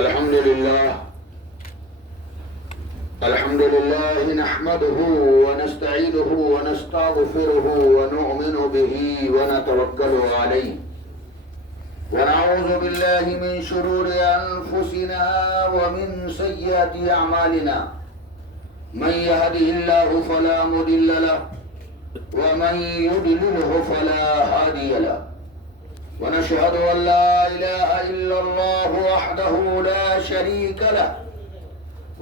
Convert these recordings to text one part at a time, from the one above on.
الحمد لله نحمده ونستعينه ونستغفره ونؤمن به ونتوكل عليه ونعوذ بالله من شرور أنفسنا ومن سيئات أعمالنا من يهده الله فلا مضل له ومن يضلله فلا هادي له ونشهد أن لا إله إلا الله وحده لا شريك له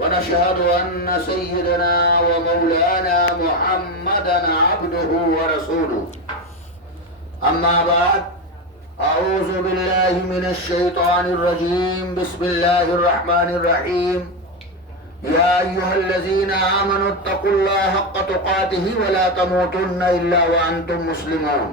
ونشهد أن سيدنا ومولانا محمدا عبده ورسوله أما بعد أعوذ بالله من الشيطان الرجيم بسم الله الرحمن الرحيم يا أيها الذين آمنوا اتقوا الله حق تقاته ولا تموتن إلا وأنتم مسلمون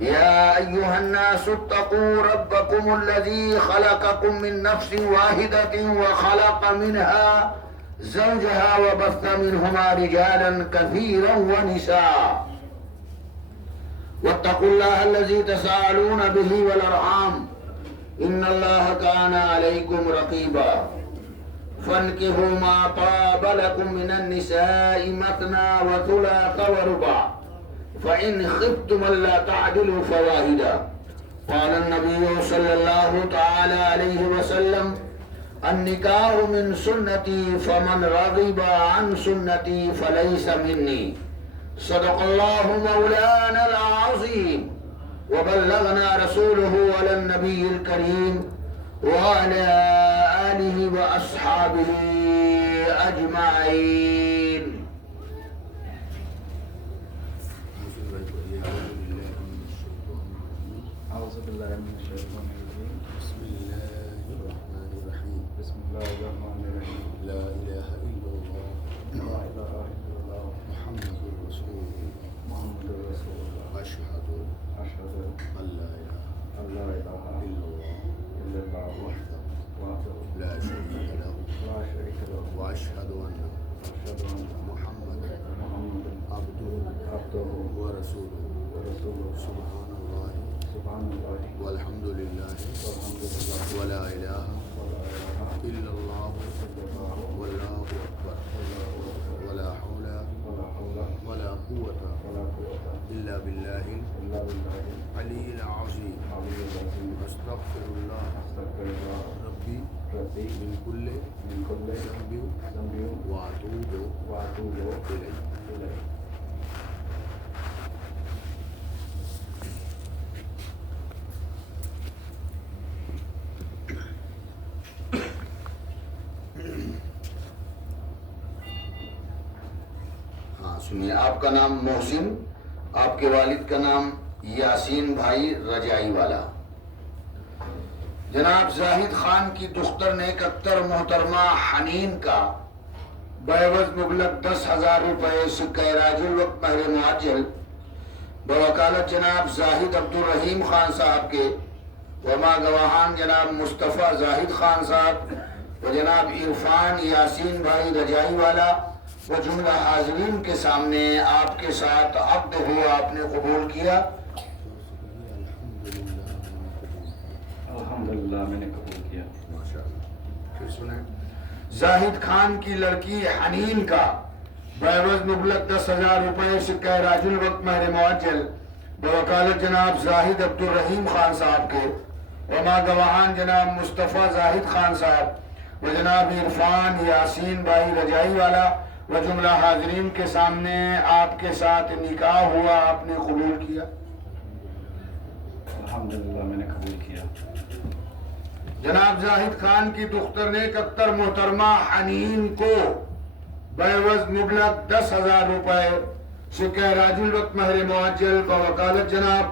يا أيها الناس اتقوا ربكم الذي خلقكم من نفس واحدة وخلق منها زوجها وبث منهما رجالا كثيرا ونساء واتقوا الله الذي تساءلون به والأرحام إن الله كان عليكم رقيبا فانكحوا ما طاب لكم من النساء مثنى وثلاث ورباع فإن خفتم ألا تعدلوا فواحدا قال النبي صلى الله تعالى عليه وسلم النكاح من سنتي فمن رغب عن سنتي فليس مني صدق الله مولانا العظيم وبلغنا رسوله على النبي الكريم وعلى آله وأصحابه أجمعين. أعوذ بالله من الشيطان الرجيم. بسم الله الرحمن الرحيم. بسم الله الرحمن الرحيم. لا إله إلا الله لا إله إلا الله محمد رسول الله محمد رسول الله. أشهد أشهد أن لا إله أن لا إله إلا الله إلا الله وحده وحده لا شريك له لا شريك له وأشهد أن وأشهد أن محمدا محمدا عبده عبده ورسوله ورسوله. سبحان الله سبحان الله والحمد لله والحمد لله ولا إله ولا إله إلا الله إلا الله والله أكبر والله أكبر ولا حول ولا حول ولا قوة ولا قوة إلا بالله إلا بالله العلي العظيم العلي العظيم. أستغفر الله أستغفر الله ربي ربي من كل من كل ذنب ذنب وأتوب وأتوب إليه. إليه. ہاں سنیے، آپ کا نام محسن، آپ کے والد کا نام یاسین بھائی رجائی والا. جناب زاہد خان کی دختر نیک اختر محترمہ حنین کا بعوض مبلغ 10,000 روپے سکہ راج الوقت مہر معجل بوکالت جناب زاہد عبدالرحیم خان صاحب کے وما گواہان جناب مصطفیٰ زاہد خان صاحب و جناب عرفان یاسین بھائی رجائی والا وہ جملہ حاضرین کے سامنے آپ کے ساتھ عقد ہوا، آپ نے قبول کیا. الحمدللہ میں نے قبول کیا. پھر سنیں، زاہد خان کی لڑکی حنین کا بعوض مبلغ 10,000 روپے سکہ راج الوقت مہر معجل بوکالت جناب زاہد عبدالرحیم خان صاحب کے وما گواہان جناب مصطفیٰ زاہد خان صاحب و جناب عرفان یاسین بھائی رجائی والا و جملہ حاضرین کے سامنے آپ کے ساتھ نکاح ہوا، آپ نے قبول کیا. الحمدللہ میں نے قبول کیا. جناب زاہد خان کی دختر نیک اختر محترمہ حنین کو بعوض مبلغ 10,000 روپے سکہ راج الوقت مہر معجل بوکالت جناب